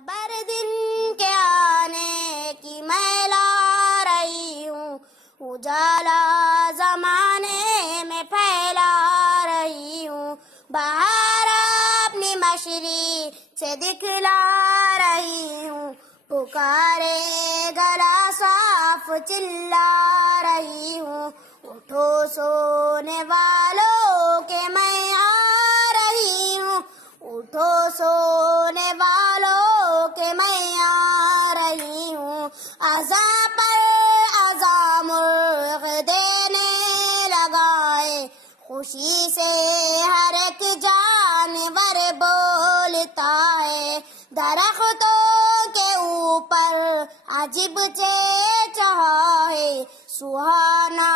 خبر دن کے آنے کی میں لا رہی ہوں، اجالا زمانے میں پھیلا رہی ہوں، بہار اپنی مشری سے دکھلا رہی ہوں، پکارے گلا صاف چلا رہی ہوں، اٹھو سونے والوں کے میں آ رہی ہوں، اٹھو سونے والوں کے میں آ رہی ہوں، اذاں پر اذاں مرغ دینے لگائے، خوشی سے ہر ایک جانور بولتا ہے، درختوں کے اوپر عجیب چہچہا ہے، سہانا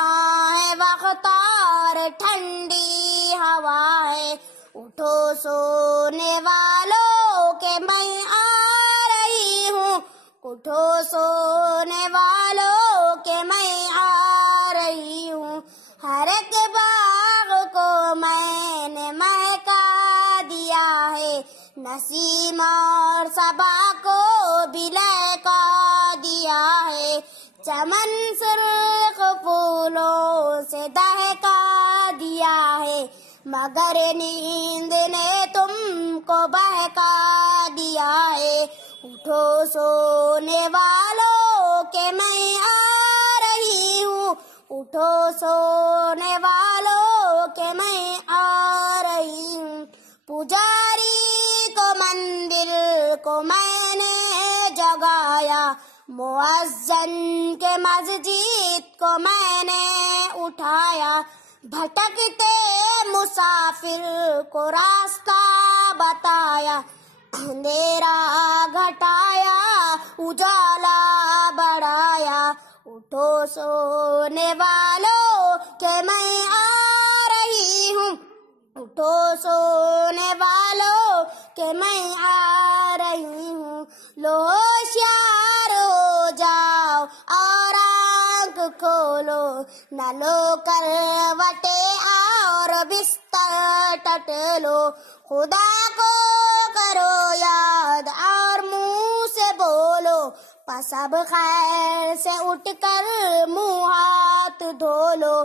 ہے وقت اور ٹھنڈی ہوا ہے، اٹھو سونے والوں کے میں آ رہی ہوں، اٹھو سونے والوں کے میں آ رہی ہوں، ہر ایک باغ کو میں نے مہکا دیا ہے، نسیم اور صبا کو بھی لہکا دیا ہے، چمن سرخ پھولوں سے دہکا دیا ہے، مگر نیند نے تم کو بہکا دیا ہے، اٹھو سونے والوں کے میں آ رہی ہوں، اٹھو سونے والوں کے میں آ رہی ہوں، پجاری کو مندر کو میں نے جگایا، مؤذن کے مسجد کو میں نے اٹھایا، بھٹکتے مسافر کو راستہ بتایا، اندھیرا گھٹایا اجالا بڑھایا، اٹھو سونے والوں کے میں آ رہی ہوں، اٹھو سونے والوں کے میں آ رہی ہوں، لو ہوشیار ہو جاؤ اور آنکھ کھولو، نہ لو کروٹیں اور بستر ٹٹولو، خدا کو کرو یاد اور منہ سے بولو، پس اب خیر سے اٹھ کر منہ ہاتھ دھولو،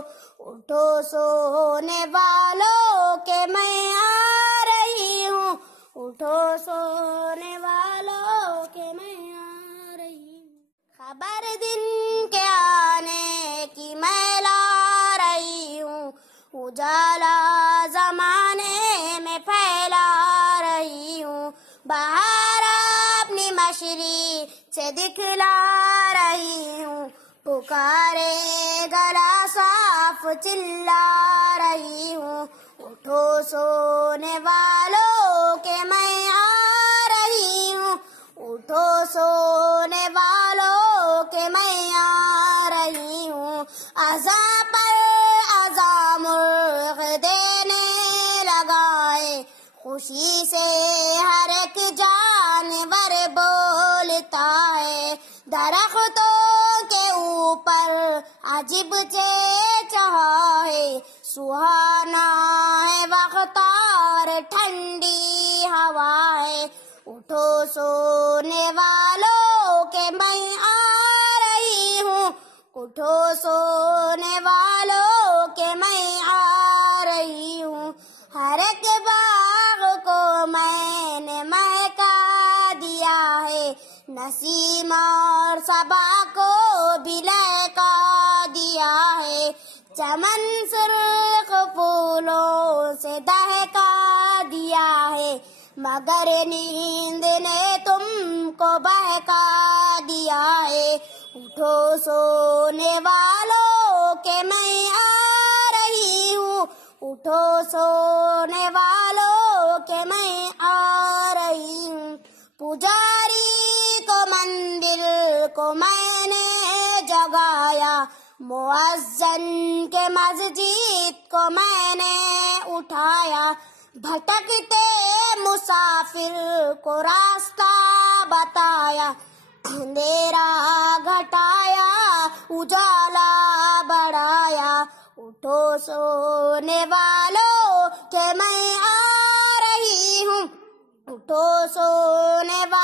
اٹھو سونے والوں کے میں آ رہی ہوں، اٹھو سونے والوں کے میں آ رہی ہوں، خبر دن کے آنے کی میں لا رہی ہوں، اجالا زمانے میں پھیلا رہی ہوں، بہار اپنی مشری سے دکھلا رہی ہوں، پکارے گلا صاف چلا رہی ہوں، اٹھو سونے والوں کے میں آ رہی ہوں، اٹھو سونے والوں کے میں آ رہی ہوں، اذاں پر اذاں مرغ دینے لگائے، خوشی سے ہر ایک جانور بولتا ہے، درختوں کے اوپر عجیب چہچہا ہے، سہانا ہے وقت اور ٹھنڈی ہوا ہے، اٹھو سونے والوں کے میں آ رہی ہوں، اٹھو سونے والوں کے میں آ رہی ہوں، ہر ایک باغ کو میں نے مہکا دیا ہے، نسیم اور صبا کو بھی لہکا دیا ہے، چمن سرخ پھولوں سے دہکا دیا ہے، مگر نیند نے تم کو بہکا دیا ہے، اٹھو سونے والوں کے میں آ رہی ہوں، اٹھو سونے والوں کے میں آ رہی ہوں، پجاری کو مندر کو میں نے جگایا، مؤذن کے مسجد کو میں نے اٹھایا، بھٹکتے مسافر کو راستہ بتایا، اندھیرا گھٹایا اجالا بڑھایا، اٹھو سونے والوں کے میں آ رہی ہوں، اٹھو سونے والوں